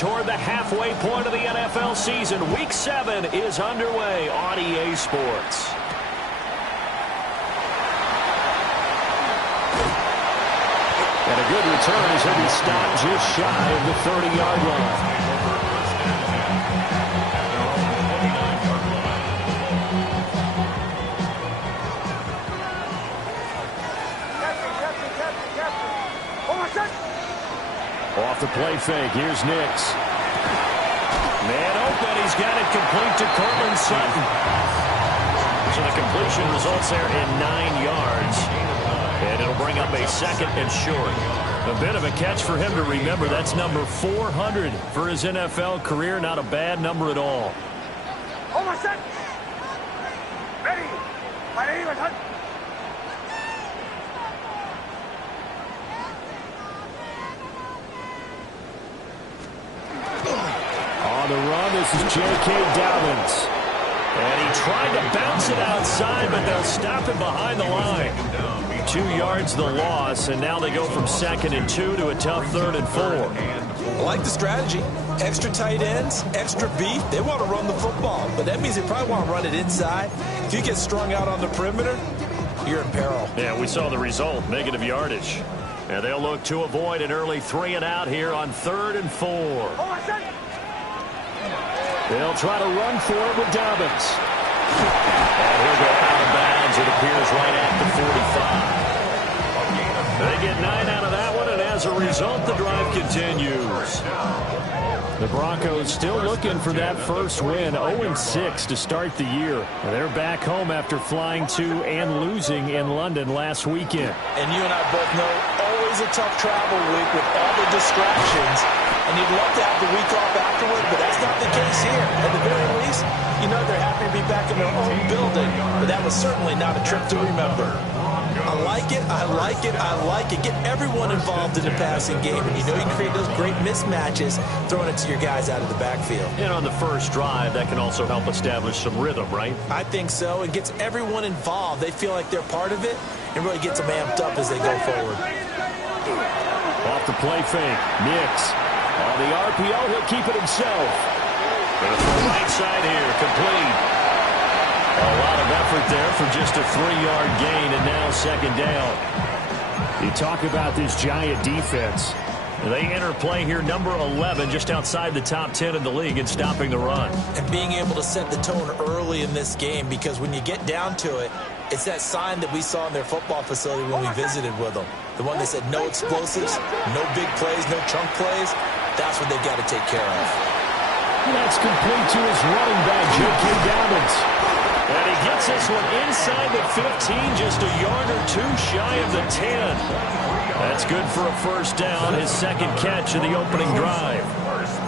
toward the halfway point of the NFL season. Week 7 is underway on EA Sports. And a good return as he'll be stopped just shy of the 30-yard line. Off the play fake, here's Nix. Man open, he's got it complete to Cortland Sutton. So the completion results there in 9 yards. And it'll bring up a 2nd and short. A bit of a catch for him to remember. That's number 400 for his NFL career. Not a bad number at all. Almost set. Ready. On the run, this is J.K. Dobbins. And he tried to bounce it outside, but they'll stop him behind the line. 2 yards the loss, and now they go from 2nd and 2 to a tough 3rd and 4. I like the strategy. Extra tight ends, extra beef. They want to run the football, but that means they probably want to run it inside. If you get strung out on the perimeter, you're in peril. Yeah, we saw the result, negative yardage. And they'll look to avoid an early 3 and out here on 3rd and 4. They'll try to run for it with Dobbins. And he'll go out of bounds, it appears, right at the 45. They get 9 out of that one, and as a result, the drive continues. The Broncos still looking for that first win, 0-6 to start the year. And they're back home after flying to and losing in London last weekend. And you and I both know, always a tough travel week with all the distractions. And you'd love to have the week off afterward, but that's not the case here. At the very least, you know they're happy to be back in their own building, but that was certainly not a trip to remember. I like it, I like it, I like it. Get everyone involved in the passing game, and you know you can create those great mismatches throwing it to your guys out of the backfield. And on the first drive, that can also help establish some rhythm, right? I think so. It gets everyone involved. They feel like they're part of it, and really gets them amped up as they go forward. Off the play fake, Nix. On the RPO, he'll keep it himself. Going to throw right side here, complete. A lot of effort there for just a 3-yard gain, and now 2nd down. You talk about this Giant defense. They enter play here, number 11, just outside the top 10 in the league in stopping the run. And being able to set the tone early in this game, because when you get down to it, it's that sign that we saw in their football facility when we visited with them. The one that said no explosives, no big plays, no chunk plays. That's what they've got to take care of. That's complete to his running back, J.K. Dobbins. And he gets this one inside the 15, just a yard or 2 shy of the 10. That's good for a first down, his 2nd catch of the opening drive.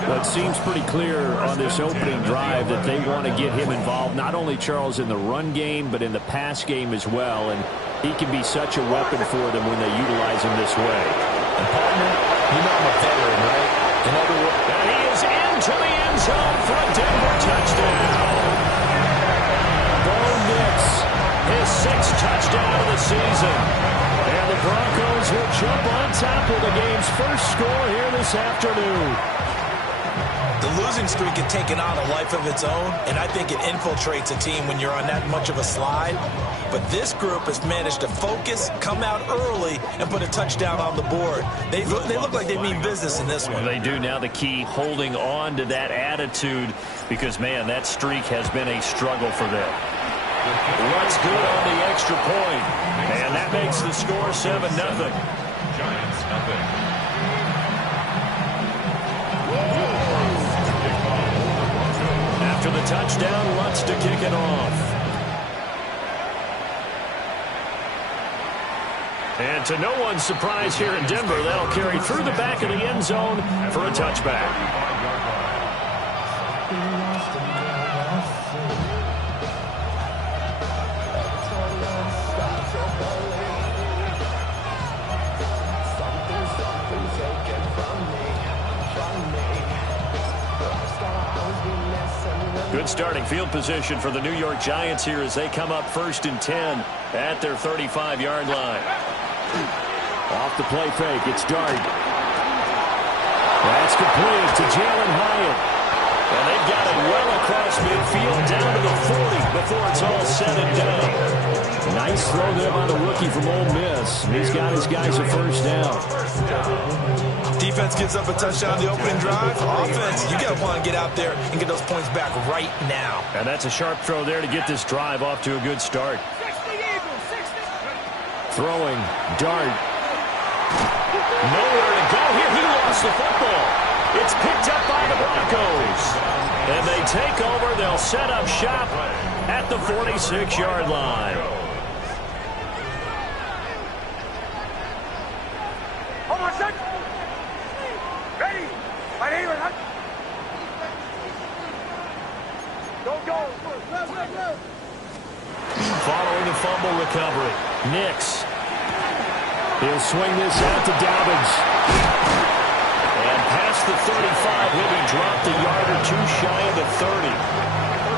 Well, it seems pretty clear on this opening drive that they want to get him involved, not only, Charles, in the run game, but in the pass game as well. And he can be such a weapon for them when they utilize him this way. And partner, you know I'm a veteran, right? In other words, and he is into the end zone for a Denver touchdown. Bo Nix, his 6th touchdown of the season. And the Broncos will jump on top of the game's first score here this afternoon. The losing streak had taken on a life of its own, and I think it infiltrates a team when you're on that much of a slide. But this group has managed to focus, come out early, and put a touchdown on the board. They look like they mean business in this one. They do. Now the key, holding on to that attitude, because, man, that streak has been a struggle for them. What's good on the extra point, and that makes the score 7-0. Giants nothing. After the touchdown, Lutz to kick it off. And to no one's surprise here in Denver, that'll carry through the back of the end zone for a touchback. Good starting field position for the New York Giants here as they come up 1st and 10 at their 35-yard line. Off the play fake, it's Dart. That's complete to Jalen Hyatt. And they've got it well across midfield down to the 40 before it's all said and done. Nice throw there by the rookie from Ole Miss. He's got his guys a first down. Defense gives up a touchdown on the opening drive. Offense, you got to want to get out there and get those points back right now. And that's a sharp throw there to get this drive off to a good start. Throwing, dart. Nowhere to go here. He lost the football. It's picked up by the Broncos. And they take over. They'll set up shop at the 46-yard line. Hold on, set. Ready. My name is... Go. Following the fumble recovery, Nix. He'll swing this out to Dobbins. And past the 35, he'll be dropped a yard or two shy of the 30.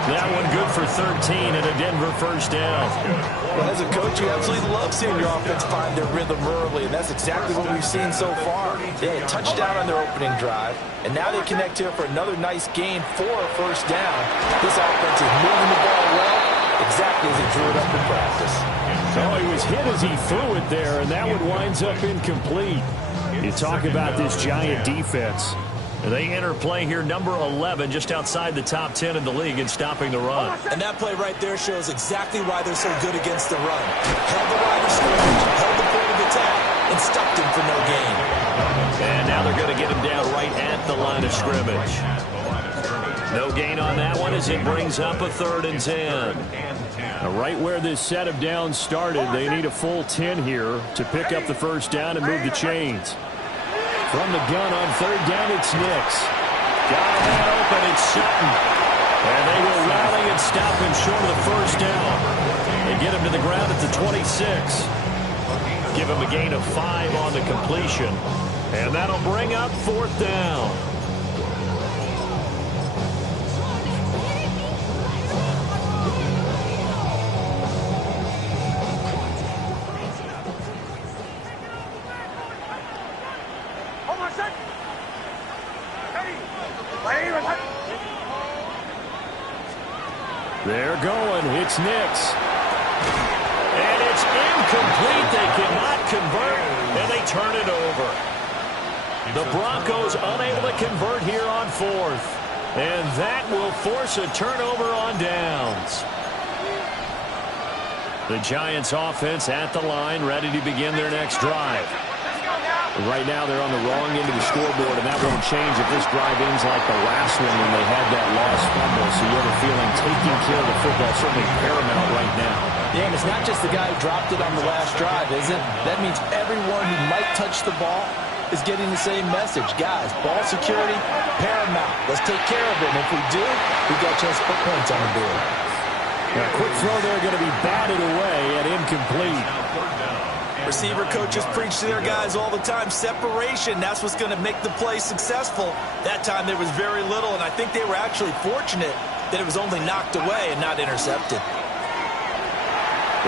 That one good for 13 and a Denver first down. Well, as a coach, you absolutely love seeing your offense find their rhythm early, and that's exactly what we've seen so far. They had a touchdown on their opening drive, and now they connect here for another nice gain for a first down. This offense is moving the ball well, exactly as he drew it up in practice. Oh, he was hit as he threw it there, and that one winds up incomplete. You talk about this Giant defense. They enter play here, number 11, just outside the top 10 in the league in stopping the run. And that play right there shows exactly why they're so good against the run. Held the line of scrimmage, held the point of attack, and stopped him for no gain. And now they're going to get him down right at the line of scrimmage. No gain on that one as it brings up a 3rd and 10. Now, right where this set of downs started, they need a full 10 here to pick up the first down and move the chains. From the gun on 3rd down, it's Nix. Got a man open, it's Sutton. And they will rally and stop him short of the first down. They get him to the ground at the 26. Give him a gain of 5 on the completion. And that'll bring up 4th down. They're going. It's Nix. And it's incomplete. They cannot convert, and they turn it over. The Broncos unable to convert here on 4th. And that will force a turnover on downs. The Giants offense at the line, ready to begin their next drive. Right now they're on the wrong end of the scoreboard, and that won't change if this drive ends like the last one when they had that lost fumble. So you have a feeling taking care of the football is certainly paramount right now. Yeah, and it's not just the guy who dropped it on the last drive, is it? That means everyone who might touch the ball is getting the same message. Guys, ball security, paramount. Let's take care of it. And if we do, we've got a chance to put points on the board. A quick throw there going to be batted away and incomplete. Receiver coaches preach to their guys all the time. Separation, that's what's going to make the play successful. That time there was very little, and I think they were actually fortunate that it was only knocked away and not intercepted.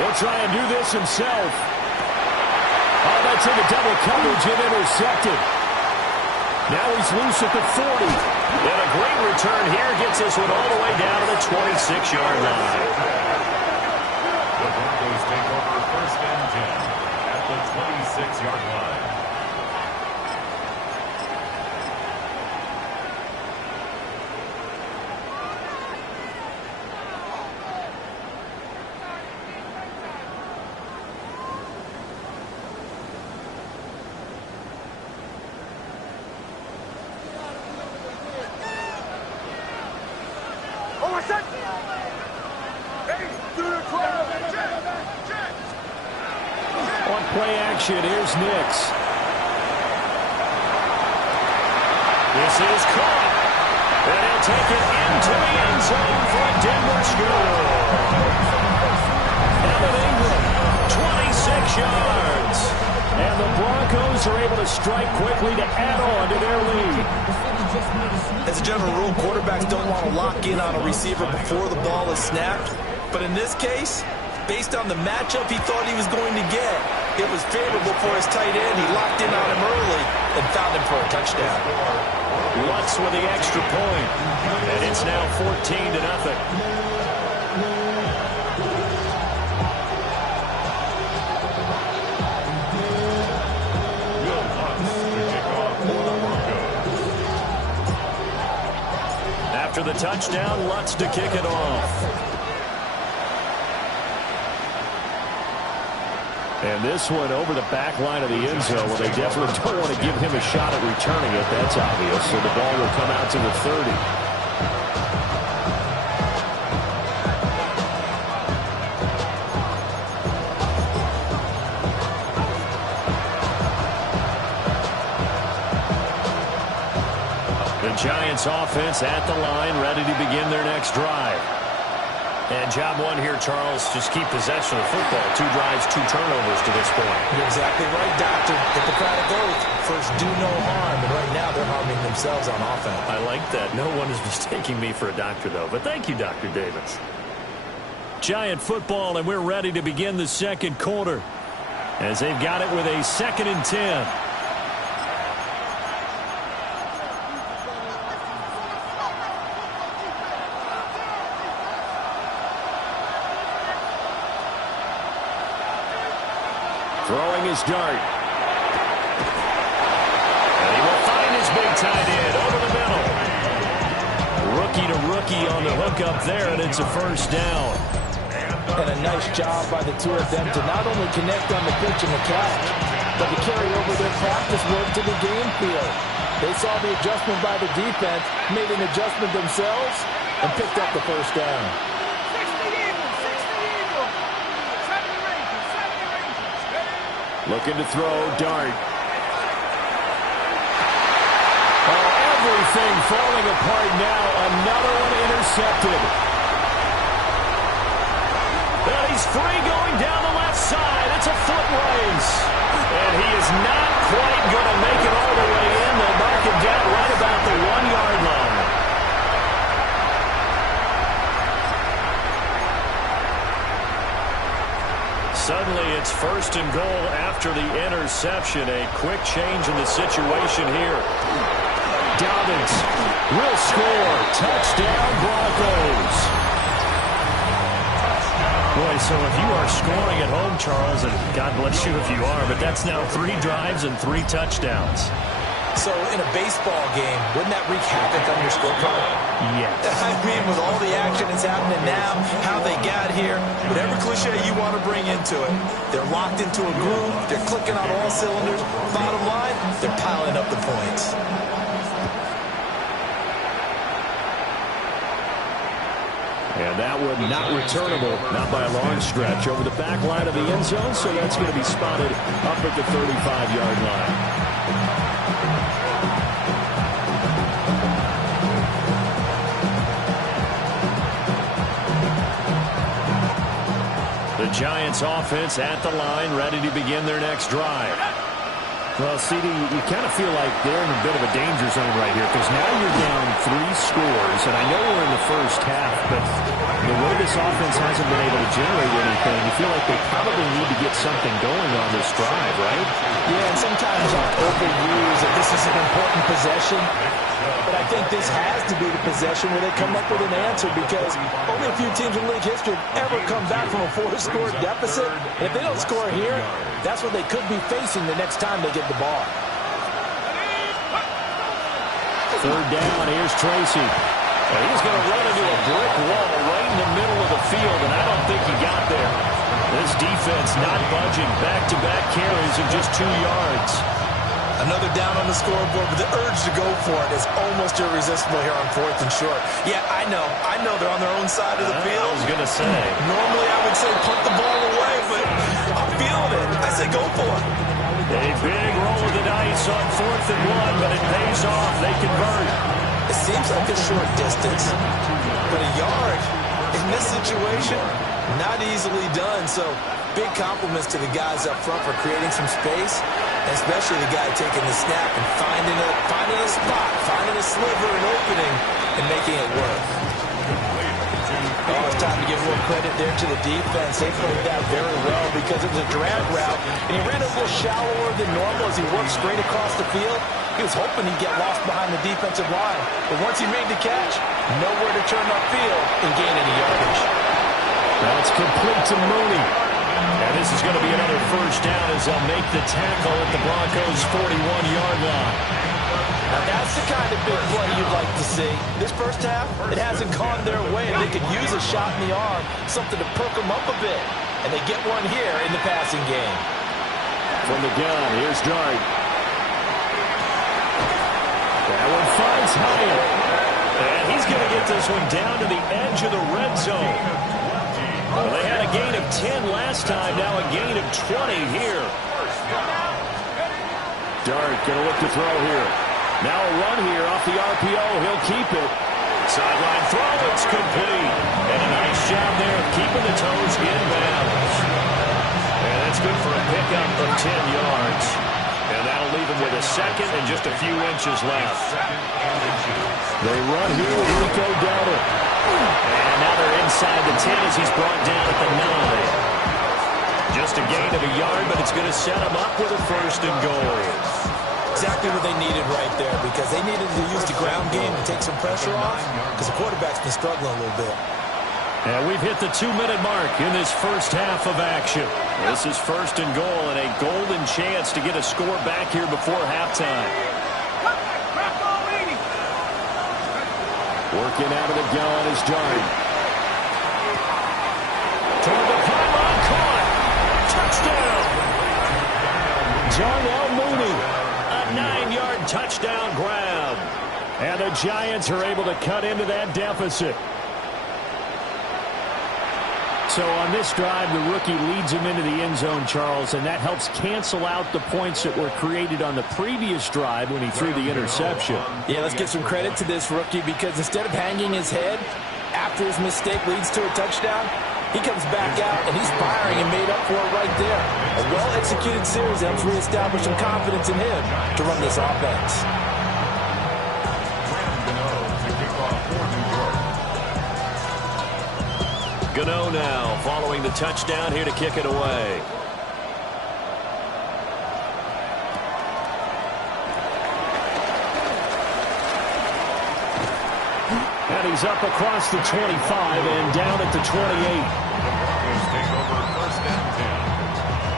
He'll try and do this himself. Oh, that's into double coverage and intercepted. Now he's loose at the 40. And a great return here gets this one all the way down to the 26-yard line. The Broncos take over 1st and 10 at the 26-yard line. On play action, here's Nix. This is caught. And he'll take it into the end zone for a Denver score. Evan Ingram, 26 yards. And the Broncos are able to strike quickly to add on to their lead. As a general rule, quarterbacks don't want to lock in on a receiver before the ball is snapped. But in this case, based on the matchup he thought he was going to get, It was favorable for his tight end. He locked in on him early and found him for a touchdown. Lutz with the extra point. And it's now 14-0. After the touchdown, Lutz to kick it off. And this one over the back line of the end zone. Well, they definitely don't want to give him a shot at returning it. That's obvious. So the ball will come out to the 30. The Giants offense at the line, ready to begin their next drive. And job one here, Charles, just keep possession of the football. 2 drives, 2 turnovers to this point. You're exactly right, Doctor. Hippocratic oath. First, do no harm. And right now, they're harming themselves on offense. I like that. No one is mistaking me for a doctor, though. But thank you, Dr. Davis. Giant football, and we're ready to begin the second quarter. As they've got it with a 2nd and 10. Throwing his dart. And he will find his big tight end over the middle. Rookie to rookie on the hookup there, and it's a first down. And a nice job by the two of them to not only connect on the pitch and the catch, but to carry over their practice work to the game field. They saw the adjustment by the defense, made an adjustment themselves, and picked up the first down. Looking to throw, dart. Oh, everything falling apart now. Another one intercepted. And he's free going down the left side. It's a foot race. And he is not quite going to make it all the way in. They'll mark him down right about the 1-yard line. Suddenly, it's 1st and goal after the interception. A quick change in the situation here. Dobbins will score. Touchdown, Broncos. Boy, so if you are scoring at home, Charles, and God bless you if you are, but that's now 3 drives and 3 touchdowns. So in a baseball game, wouldn't that wreak havoc on your scorecard? Yes. I mean, with all the action that's happening now, how they got here, whatever cliche you want to bring into it, they're locked into a groove, they're clicking on all cylinders. Bottom line, they're piling up the points. And that one not returnable, not by a long stretch, over the back line of the end zone, so that's going to be spotted up at the 35-yard line. The Giants offense at the line, ready to begin their next drive. Well, CD, you kind of feel like they're in a bit of a danger zone right here because now you're down 3 scores, and I know we're in the first half, but the way this offense hasn't been able to generate anything, you feel like they probably need to get something going on this drive, right? Yeah, and sometimes I'll overuse that this is an important possession, but I think this has to be the possession where they come up with an answer because only a few teams in league history have ever come back from a 4-score deficit. And if they don't score here, that's what they could be facing the next time they get the ball. 3rd down, here's Tracy. And he's going to run into a brick wall right in the middle of the field, and I don't think he got there. This defense not budging. Back-to-back carries of just 2 yards. Another down on the scoreboard, but the urge to go for it is almost irresistible here on 4th and short. Yeah, I know they're on their own side of the field. I was going to say. Normally I would say punt the ball away, but I'm feeling it. I say go for it. A big roll of the dice on 4th and 1, but it pays off. They convert. It seems like a short distance, but a yard in this situation, not easily done. So big compliments to the guys up front for creating some space, especially the guy taking the snap and finding a spot, finding a sliver, an opening, and making it work. Oh, it's time to give a little credit there to the defense. They played that very well because it was a drag route, and he ran a little shallower than normal as he worked straight across the field. He was hoping he'd get lost behind the defensive line, but once he made the catch, nowhere to turn upfield and gain any yardage. Now it's complete to Mooney. And this is going to be another first down as they'll make the tackle at the Broncos' 41-yard line. Now that's the kind of big play you'd like to see. This first half, it hasn't gone their way. They could use a shot in the arm, something to perk them up a bit. And they get one here in the passing game. From the gun, here's Dart. That one finds Hyatt. And he's going to get this one down to the edge of the red zone. Well, they had a gain of 10 last time, now a gain of 20 here. Dart going to look to throw here. Now a run here off the RPO. He'll keep it. Sideline throw, it's complete. And a nice job there of keeping the toes in bounds. And that's good for a pickup of 10 yards. And that'll leave him with a second and just a few inches left. They run here with Rico Dowdle. And now they're inside the 10 as he's brought down at the 9. Just a gain of a yard, but it's going to set him up with a first and goal. Exactly what they needed right there, because they needed to use the ground game to take some pressure off, because the quarterback's been struggling a little bit. And we've hit the 2-minute mark in this first half of action. This is first and goal and a golden chance to get a score back here before halftime. Working out of the gun is Dart. Toward the pylon, caught. Touchdown. Darnell Mooney. A 9-yard touchdown grab. And the Giants are able to cut into that deficit. So on this drive, the rookie leads him into the end zone, Charles, and that helps cancel out the points that were created on the previous drive when he threw the interception. Yeah, let's give some credit to this rookie, because instead of hanging his head after his mistake leads to a touchdown, he comes back out and he's firing and made up for it right there. A well-executed series helps reestablish some confidence in him to run this offense. Gano now following the touchdown here to kick it away. And he's up across the 25 and down at the 28. Broncos take over first and 10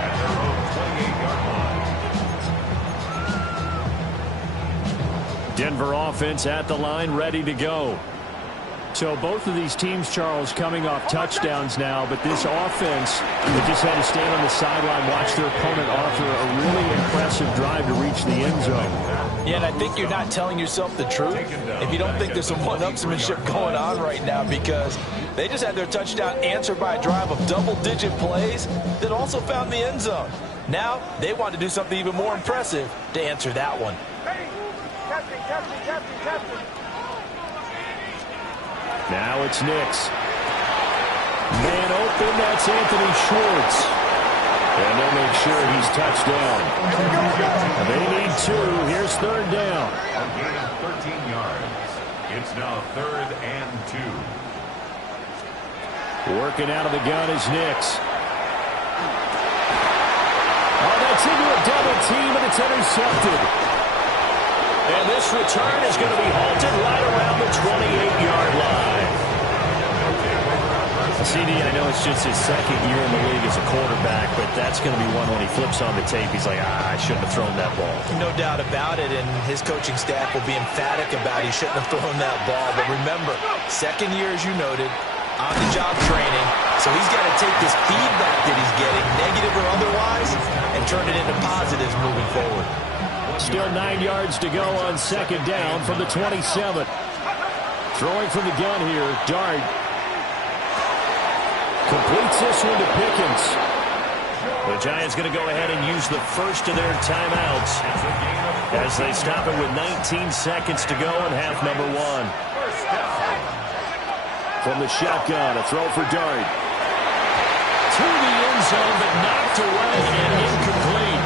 at their own 28-yard line. Denver offense at the line, ready to go. So both of these teams, Charles, coming off touchdowns now, but this offense, they just had to stand on the sideline, watch their opponent offer a really impressive drive to reach the end zone. Yeah, and I think you're not telling yourself the truth if you don't think there's some one-upsmanship going on right now, because they just had their touchdown answered by a drive of double-digit plays that also found the end zone. Now they want to do something even more impressive to answer that one. Now it's Nix. Man open, that's Anthony Schwartz. And they'll make sure he's touched down. They need 2. Here's third down. A gain of 13 yards. It's now 3rd and 2. Working out of the gun is Nix. Oh, that's into a double team, and it's intercepted. And this return is going to be halted right around the 28-yard line. CD, I know it's just his second year in the league as a quarterback, but that's going to be one when he flips on the tape. He's like, I shouldn't have thrown that ball. No doubt about it, and his coaching staff will be emphatic about he shouldn't have thrown that ball. But remember, second year, as you noted, on-the-job training, so he's got to take this feedback that he's getting, negative or otherwise, and turn it into positives moving forward. Still 9 yards to go on second down from the 27. Throwing from the gun here, Dart. Completes this one to Pickens. The Giants going to go ahead and use the first of their timeouts as they stop it with 19 seconds to go in half number 1. From the shotgun, a throw for Dart. To the end zone, but knocked away and incomplete.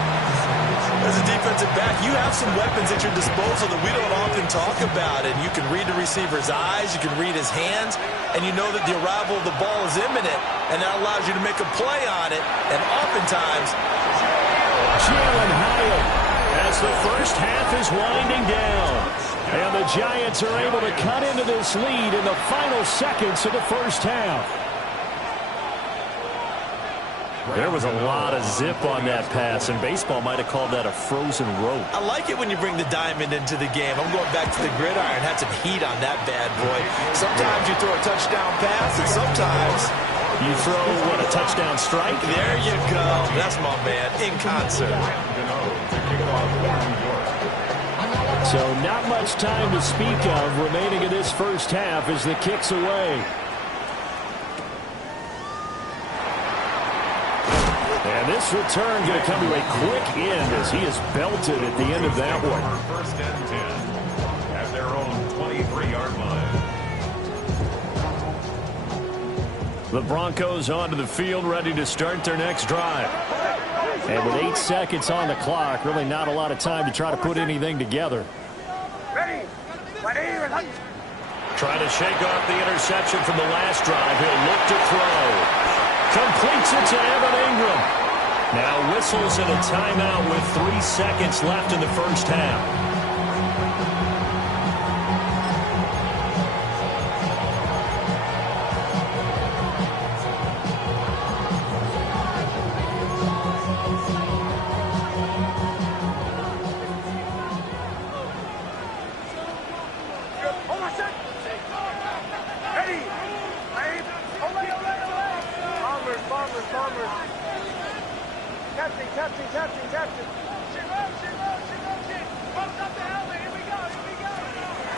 As a defensive back, you have some weapons at your disposal that we don't often talk about. And you can read the receiver's eyes, you can read his hands, and you know that the arrival of the ball is imminent, and that allows you to make a play on it. And oftentimes, Jalen Hyatt as the first half is winding down. And the Giants are able to cut into this lead in the final seconds of the first half. There was a lot of zip on that pass, and baseball might have called that a frozen rope. I like it when you bring the diamond into the game. I'm going back to the gridiron. Had some heat on that bad boy. Sometimes you throw a touchdown pass, and sometimes you throw, what, a touchdown strike? There you go. That's my man, in concert. So not much time to speak of remaining in this first half as the kick's away. And this return going to come to a quick end as he is belted at the end of that one. First and 10 at their own 23-yard line. The Broncos onto the field, ready to start their next drive. And with 8 seconds on the clock, really not a lot of time to try to put anything together. Ready. Trying to shake off the interception from the last drive. He'll look to throw. Completes it to Evan Ingram. Now whistles in a timeout with 3 seconds left in the first half.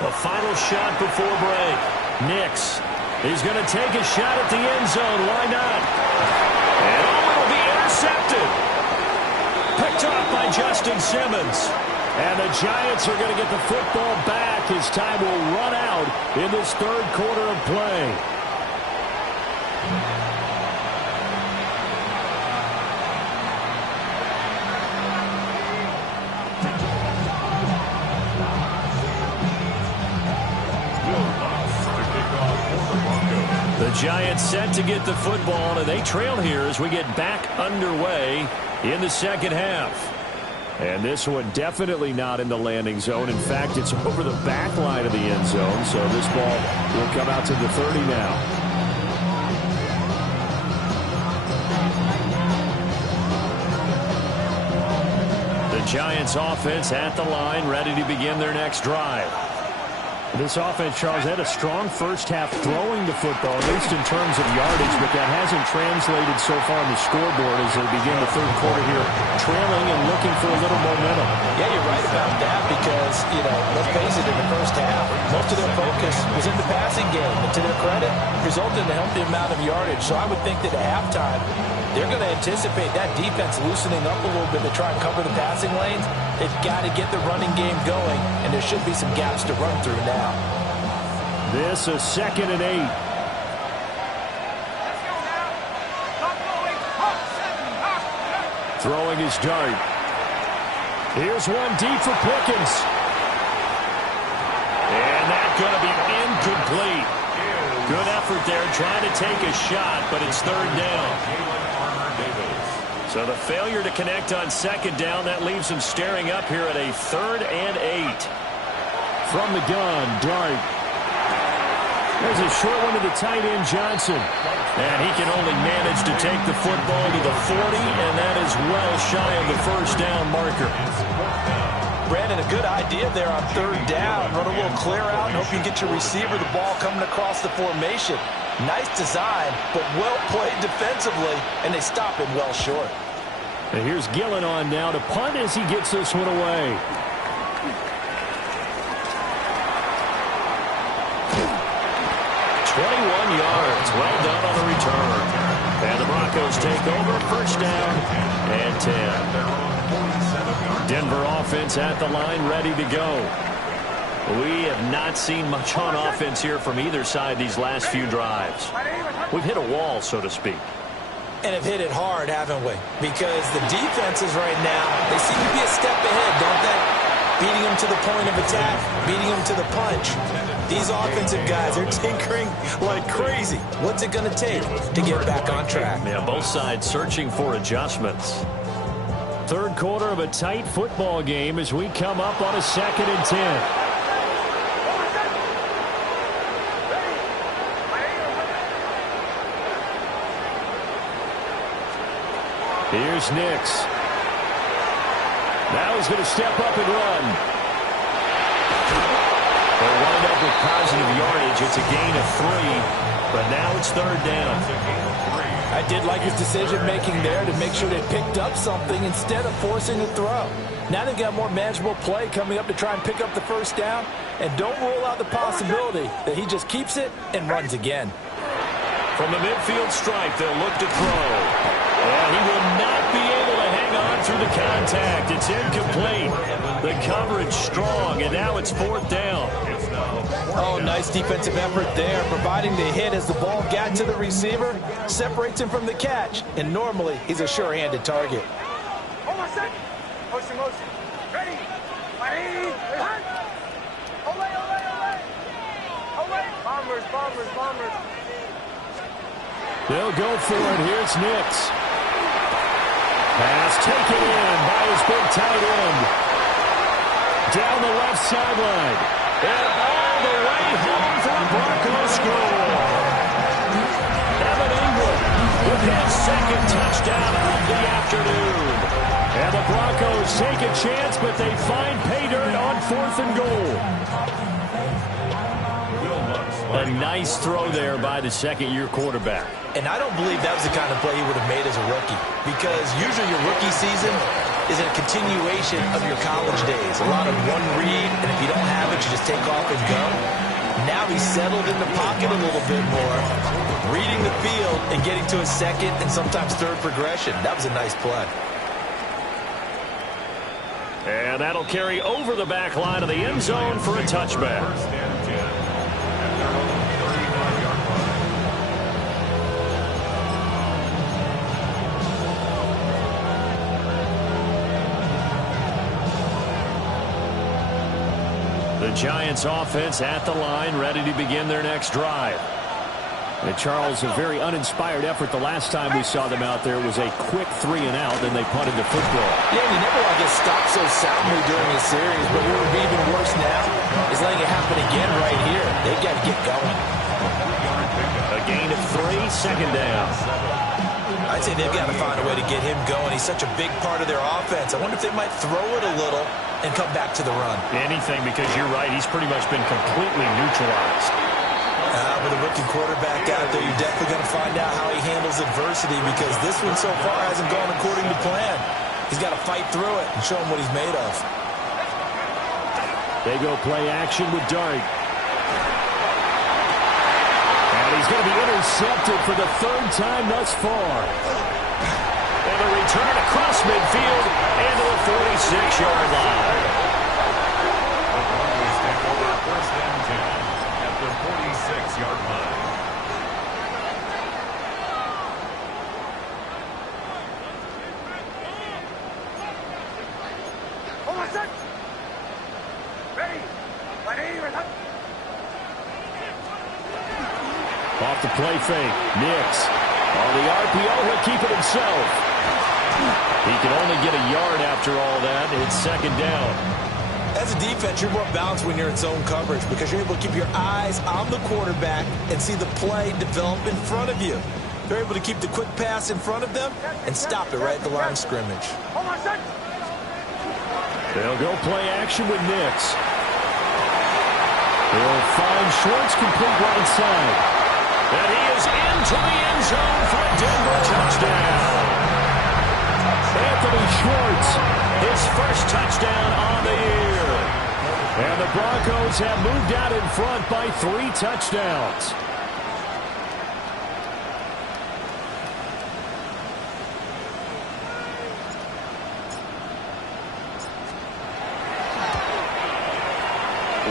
A final shot before break. Nix is going to take a shot at the end zone. Why not? And it'll be intercepted. Picked off by Justin Simmons. And the Giants are going to get the football back as time will run out in this third quarter of play. The Giants set to get the football, and they trail here as we get back underway in the second half. And this one definitely not in the landing zone. In fact, it's over the back line of the end zone, so this ball will come out to the 30 now. The Giants offense at the line, ready to begin their next drive. This offense, Charles, had a strong first half throwing the football, at least in terms of yardage, but that hasn't translated so far on the scoreboard as they begin the third quarter here, trailing and looking for a little momentum. Yeah, you're right about that because, let's face it, in the first half, most of their focus was in the passing game. And to their credit, resulted in a healthy amount of yardage. So I would think that at halftime, they're going to anticipate that defense loosening up a little bit to try and cover the passing lanes. They've got to get the running game going, and there should be some gaps to run through now. This is 2nd and 8. Throwing his dart. Here's one deep for Pickens. And that's going to be incomplete. Good effort there trying to take a shot, but it's third down. So the failure to connect on second down, that leaves him staring up here at a 3rd and 8. From the gun, Dart. There's a short one to the tight end, Johnson. And he can only manage to take the football to the 40, and that is well shy of the first down marker. Brandon, a good idea there on third down. Run a little clear out and hope you get your receiver the ball coming across the formation. Nice design, but well played defensively, and they stop him well short. And here's Gillen on now to punt as he gets this one away. Yards. Well done on the return. And the Broncos take over. First down and 10. Denver offense at the line, ready to go. We have not seen much on offense here from either side these last few drives. We've hit a wall, so to speak. and have hit it hard, haven't we? Because the defenses right now, they seem to be a step ahead, don't they? Beating them to the point of attack, beating them to the punch. These offensive guys are tinkering like crazy. What's it going to take to get back on track? Yeah, both sides searching for adjustments. Third quarter of a tight football game as we come up on a 2nd and 10. Here's Nix. Now he's going to step up and run. They'll wind up with positive yardage. It's a gain of 3, but now it's 3rd down. I did like his decision-making there to make sure they picked up something instead of forcing a throw. Now they've got more manageable play coming up to try and pick up the 1st down, and don't rule out the possibility that he just keeps it and runs again. From the midfield stripe, they'll look to throw. Well, he will not be able to hang on through the contact. It's incomplete. The coverage strong, and now it's 4th down. Oh, nice defensive effort there, providing the hit as the ball got to the receiver, separates him from the catch, and normally he's a sure-handed target. Hold on a second. Motion, motion. Ready. Ready. Ole, ole, ole. Ole. Bombers, bombers, bombers. They'll go for it. Here's Nix. Pass taken in by his big tight end. Down the left sideline. And all the way home for the Broncos score. Evan Ingram with his 2nd touchdown of the afternoon. And the Broncos take a chance, but they find pay dirt on 4th and goal. A nice throw there by the 2nd-year quarterback. And I don't believe that was the kind of play he would have made as a rookie, because usually your rookie season is a continuation of your college days. A lot of one read, and if you don't have it, you just take off and go. Now he's settled in the pocket a little bit more, reading the field and getting to a 2nd and sometimes 3rd progression. That was a nice play. And that'll carry over the back line of the end zone for a touchback. The Giants offense at the line, ready to begin their next drive. And Charles, a very uninspired effort the last time we saw them out there. It was a quick 3 and out, then they punted the football. Yeah, you never want to get stopped so soundly during a series, but what would be even worse now is letting it happen again right here. They've got to get going. A gain of 3, 2nd down. I'd say they've got to find a way to get him going. He's such a big part of their offense. I wonder if they might throw it a little and come back to the run. Anything, because you're right, he's pretty much been completely neutralized. With a rookie quarterback out there, you're definitely going to find out how he handles adversity, because this one so far hasn't gone according to plan. He's got to fight through it and show him what he's made of. They go play action with Dart. And he's going to be intercepted for the 3rd time thus far. And a return across midfield into the 46-yard line. First and 10 at the 46-yard line. Hold on a second. Ready. Ready. Off the play fake. Nix. On the RPO, he'll keep it himself. He can only get a yard after all that. It's 2nd down. As a defense, you're more balanced when you're in zone coverage, because you're able to keep your eyes on the quarterback and see the play develop in front of you. They're able to keep the quick pass in front of them and stop it right at the line of scrimmage. Hold on a second. They'll go play action with Nix. They'll find Schwartz complete right side. And he is into the end zone for a Denver touchdown. Anthony Schwartz, his first touchdown on the year. And the Broncos have moved out in front by 3 touchdowns.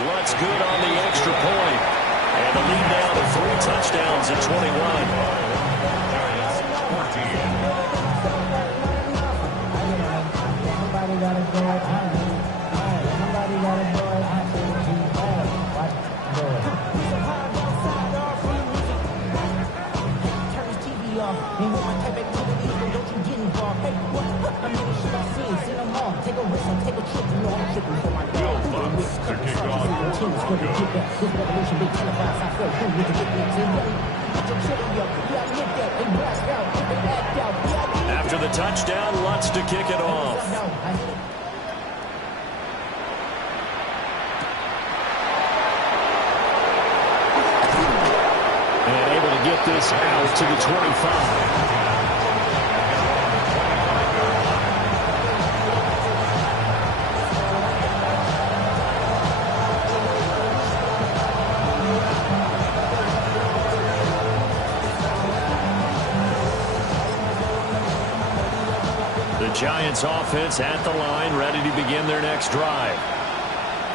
What's good on the extra point? And the lead now to 3 touchdowns at 21. After the touchdown, Lutz to kick it off. And able to get this out to the 25. Giants offense at the line, ready to begin their next drive.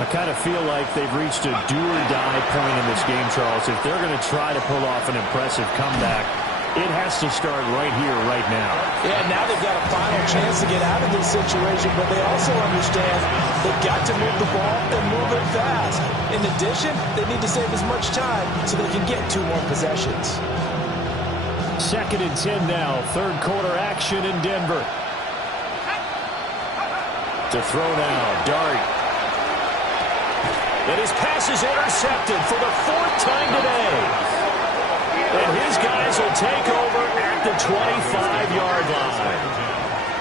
I kind of feel like they've reached a do-or-die point in this game, Charles. If they're going to try to pull off an impressive comeback, it has to start right here, right now. Yeah, now they've got a final chance to get out of this situation, but they also understand they've got to move the ball and move it fast. In addition, they need to save as much time so they can get 2 more possessions. 2nd and 10 now, third quarter action in Denver. To throw now, Dart. And his pass is intercepted for the 4th time today. And his guys will take over at the 25-yard line.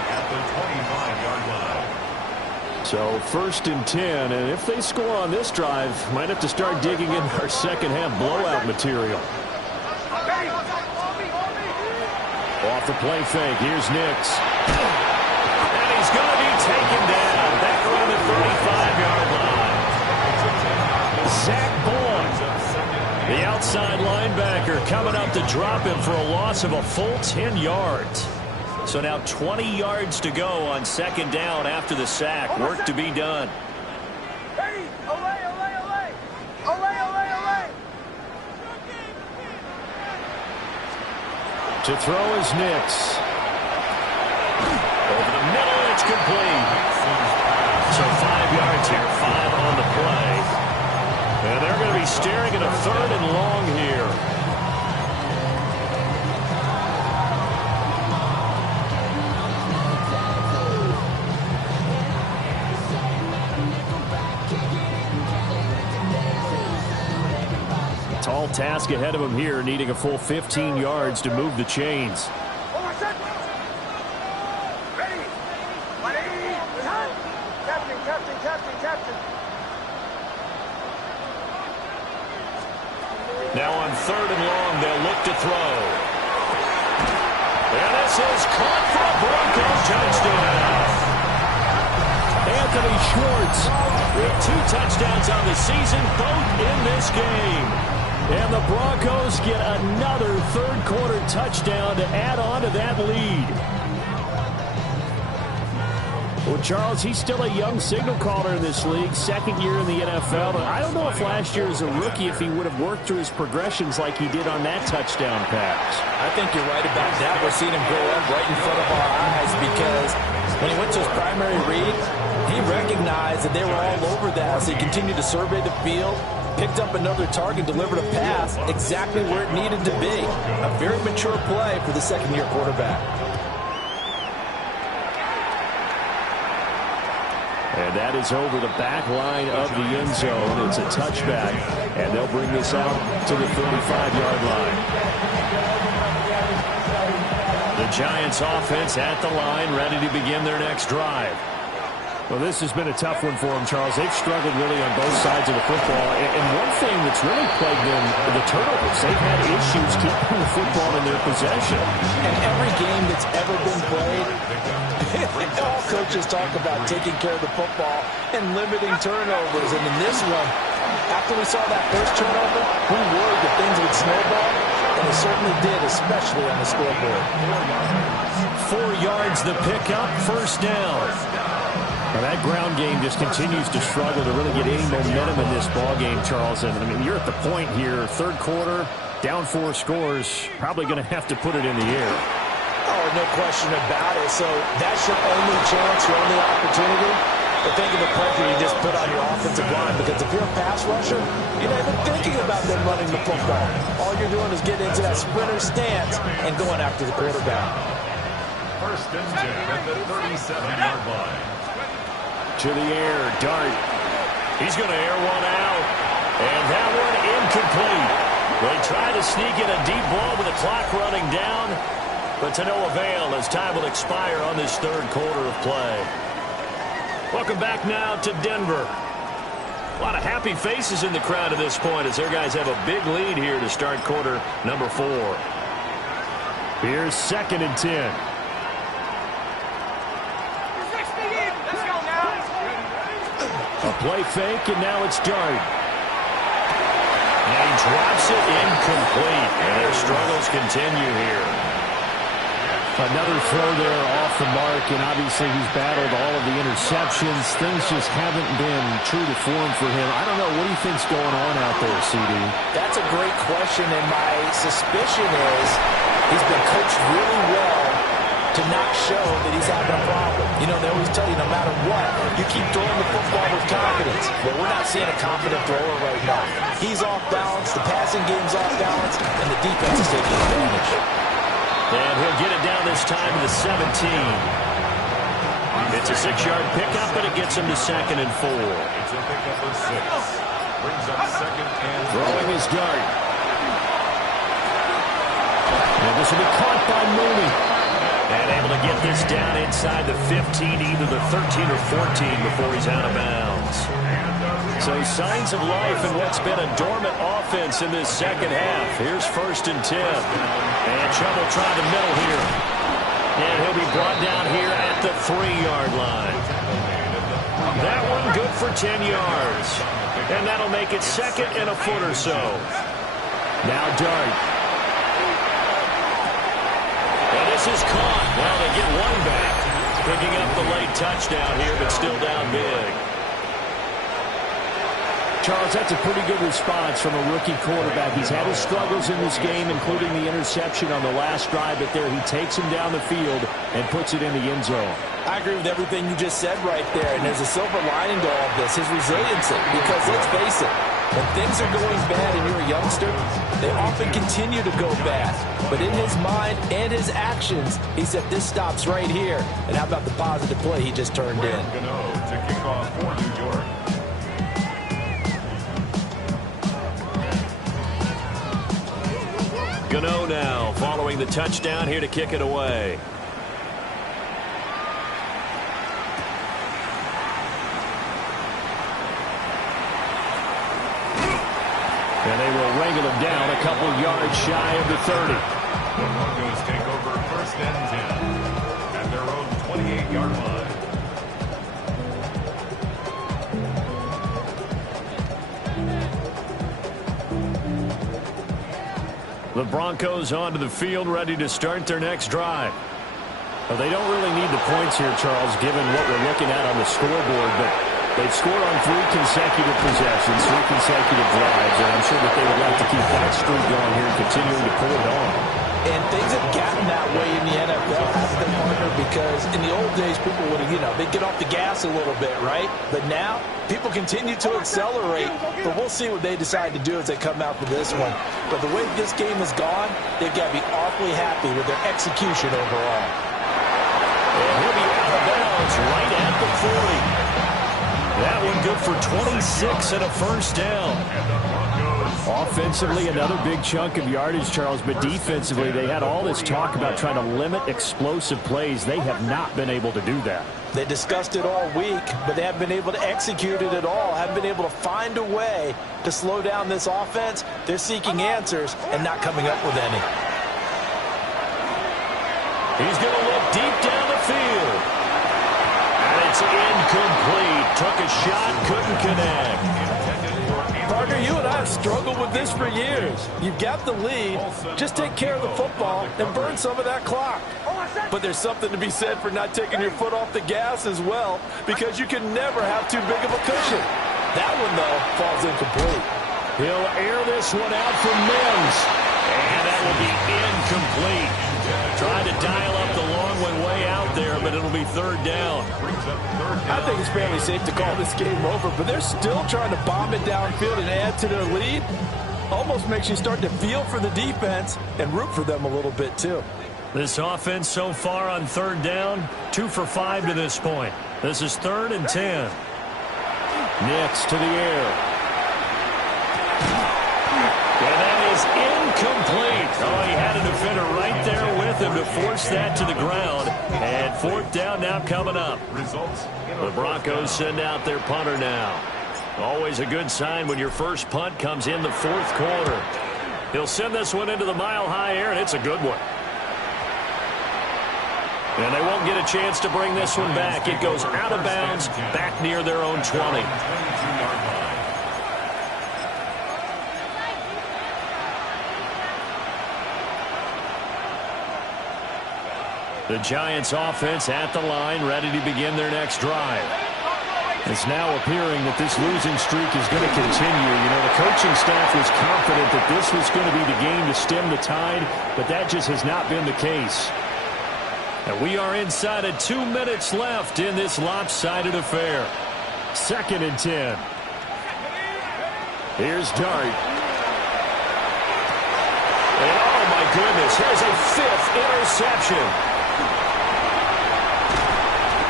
At the 25-yard line. So 1st and 10, and if they score on this drive, might have to start digging in our second-half blowout material. Off the play fake, here's Nix. He's going to be taken down back around the 35-yard line. Zach Bourne, the outside linebacker, coming up to drop him for a loss of a full 10 yards. So now 20 yards to go on 2nd down after the sack. Work to be done. Ready? Olay, olay, olay. Olay, olay, olay. To throw is Nix. Over the middle, it's complete. So 5 yards here, 5 on the play. And they're going to be staring at a 3rd and long here. Tall task ahead of him here, needing a full 15 yards to move the chains. Now on 3rd and long, they'll look to throw. And this is caught for a Broncos touchdown. Anthony Schwartz with 2 touchdowns on the season, both in this game. And the Broncos get another 3rd quarter touchdown to add on to that lead. Well, Charles, he's still a young signal caller in this league, 2nd year in the NFL. But I don't know if last year as a rookie, if he would have worked through his progressions like he did on that touchdown pass. I think you're right about that. We're seeing him grow up right in front of our eyes because when he went to his primary read, he recognized that they were all over that. So he continued to survey the field, picked up another target, delivered a pass exactly where it needed to be. A very mature play for the 2nd-year quarterback. And that is over the back line of the end zone. It's a touchback, and they'll bring this out to the 35-yard line. The Giants offense at the line, ready to begin their next drive. Well, this has been a tough one for them, Charles. They've struggled really on both sides of the football. And one thing that's really plagued them, the turnovers. They've had issues keeping the football in their possession. And every game that's ever been played, all coaches talk about taking care of the football and limiting turnovers. And in this one, after we saw that first turnover, we worried that things would snowball. And it certainly did, especially on the scoreboard. 4 yards the pickup, 1st down. Well, that ground game just continues to struggle to really get any momentum in this ball game, Charles. And I mean, you're at the point here, 3rd quarter, down 4 scores, probably going to have to put it in the air. Oh, no question about it. So that's your only chance, your only opportunity. But think of the pressure you just put on your offensive line, because if you're a pass rusher, you're not even thinking about them running the football. All you're doing is getting into that sprinter stance and going after the quarterback. First and 10 at the 37-yard line. To the air, Dart. He's going to air one out. And that one incomplete. They try to sneak in a deep ball with the clock running down, but to no avail as time will expire on this third quarter of play. Welcome back now to Denver. A lot of happy faces in the crowd at this point as their guys have a big lead here to start quarter number 4. Here's 2nd and 10. A play fake, and now it's Dart. And he drops it incomplete. And their struggles continue here. Another throw there off the mark, and obviously he's battled all of the interceptions. Things just haven't been true to form for him. I don't know. What do you think's going on out there, CD? That's a great question, and my suspicion is he's been coached really well to not show that he's having a problem. You know, they always tell you no matter what, you keep throwing the football with confidence. But we're not seeing a confident thrower right now. He's off balance, the passing game's off balance, and the defense is taking advantage. And he'll get it down this time to the 17. It's a 6-yard pickup, but it gets him to 2nd and 4. It's a pickup of 6. Brings up 2nd and 4. Throwing his Dart. And this will be caught by Mooney. And able to get this down inside the 15, either the 13 or 14 before he's out of bounds. So signs of life in what's been a dormant offense in this second half. Here's 1st and 10. And trouble trying to middle here. And he'll be brought down here at the 3-yard line. That one good for 10 yards. And that'll make it 2nd and a foot or so. Now Dart. And this is caught. Well, they get one back. Picking up the late touchdown here, but still down big. Charles, that's a pretty good response from a rookie quarterback. He's had his struggles in this game, including the interception on the last drive, but there he takes him down the field and puts it in the end zone. I agree with everything you just said right there, and there's a silver lining to all of this, his resiliency, because let's face it, when things are going bad and you're a youngster, they often continue to go bad. But in his mind and his actions, he said, this stops right here. And how about the positive play he just turned in? Gano to kick off for New York. Gano now following the touchdown here to kick it away. And they will wrangle him down a couple yards shy of the 30. The Broncos take over 1st and 10 at their own 28-yard line. The Broncos onto the field, ready to start their next drive. Well, they don't really need the points here, Charles, given what we're looking at on the scoreboard, but they've scored on 3 consecutive possessions, 3 consecutive drives, and I'm sure that they would like to keep that streak going here and continuing to pull it on. And things have gotten that way in the NFL, haven't they, partner? Because in the old days, people would have, they'd get off the gas a little bit, right? But now, people continue to accelerate, but we'll see what they decide to do as they come out for this one. But the way this game has gone, they've got to be awfully happy with their execution overall. And he'll be out of bounds right at the 40. That one good for 26 and a first down. Offensively, another big chunk of yardage, Charles, but defensively, they had all this talk about trying to limit explosive plays. They have not been able to do that. They discussed it all week, but they haven't been able to execute it at all, haven't been able to find a way to slow down this offense. They're seeking answers and not coming up with any. He's going to look deep down the field. And it's incomplete. Took a shot, couldn't connect. Parker, you and I have struggled with this for years. You've got the lead. Just take care of the football and burn some of that clock. But there's something to be said for not taking your foot off the gas as well, because you can never have too big of a cushion. That one, though, falls incomplete. He'll air this one out for Mims. And that will be incomplete. Trying to dial up the long one way out there, but it'll be third down. I think it's fairly safe to call this game over, but they're still trying to bomb it downfield and add to their lead. Almost makes you start to feel for the defense and root for them a little bit too. This offense so far on third down, 2 for 5 to this point. This is 3rd and 10. Nix to the air. And that is incomplete. Oh, he had a defender right there with him to force that to the ground. And 4th down now coming up. The Broncos send out their punter now. Always a good sign when your first punt comes in the 4th quarter. He'll send this one into the mile-high air, and it's a good one. And they won't get a chance to bring this one back. It goes out of bounds, back near their own 20. The Giants offense at the line, ready to begin their next drive. It's now appearing that this losing streak is going to continue. You know, the coaching staff was confident that this was going to be the game to stem the tide, but that just has not been the case. And we are inside of 2 minutes left in this lopsided affair. 2nd and 10. Here's Dart. And oh my goodness, here's a 5th interception.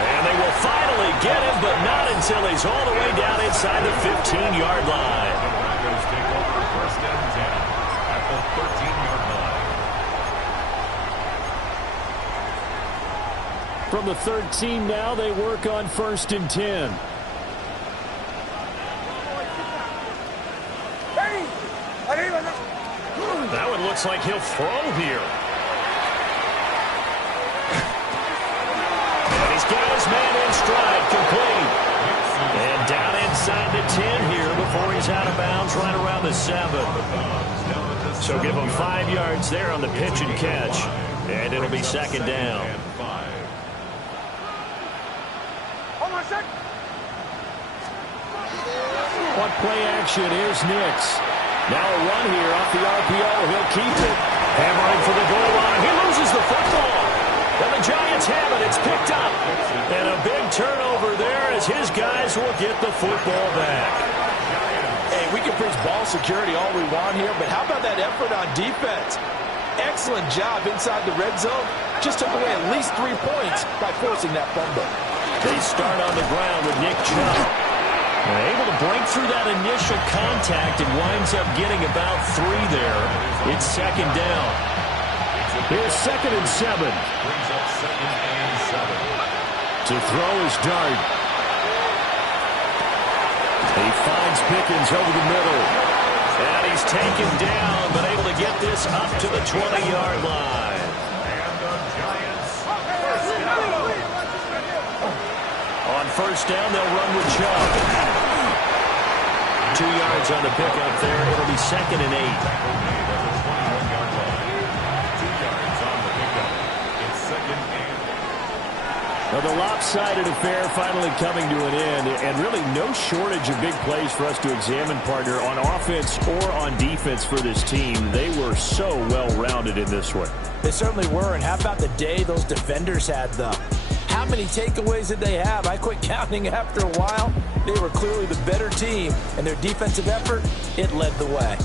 And they will finally get him, but not until he's all the way down inside the 15-yard line. The Broncos take over 1st and 10 at the 13-yard line. From the 13 now, they work on 1st and 10. That one looks like he'll throw here. And he's got his man in stride, complete. And down inside the 10 here before he's out of bounds right around the 7. So give him 5 yards there on the pitch and catch. And it'll be 2nd down. On play action, here's Nix. Now a run here off the RPO. He'll keep it. Hammering for the goal line. He loses the football. And the Giants have it. It's picked up. And a big turnover there as his guys will get the football back. Hey, we can preach ball security all we want here, but how about that effort on defense? Excellent job inside the red zone. Just took away at least 3 points by forcing that fumble. They start on the ground with Nick Chubb. They're able to break through that initial contact and winds up getting about 3 there. It's 2nd down. Here's 2nd and 7. Brings up 2nd and 7. To throw is Dart. He finds Pickens over the middle. And he's taken down, but able to get this up to the 20-yard line. And the Giants first down. On 1st down, they'll run with Chubb. 2 yards on the pickup there. It'll be 2nd and 8. 2 yards on the pickup. It's 2nd and 8. Now the lopsided affair finally coming to an end, and really no shortage of big plays for us to examine, partner, on offense or on defense for this team. They were so well-rounded in this one. They certainly were, and how about the day those defenders had, though? How many takeaways did they have? I quit counting after a while. They were clearly the better team, and their defensive effort, it led the way.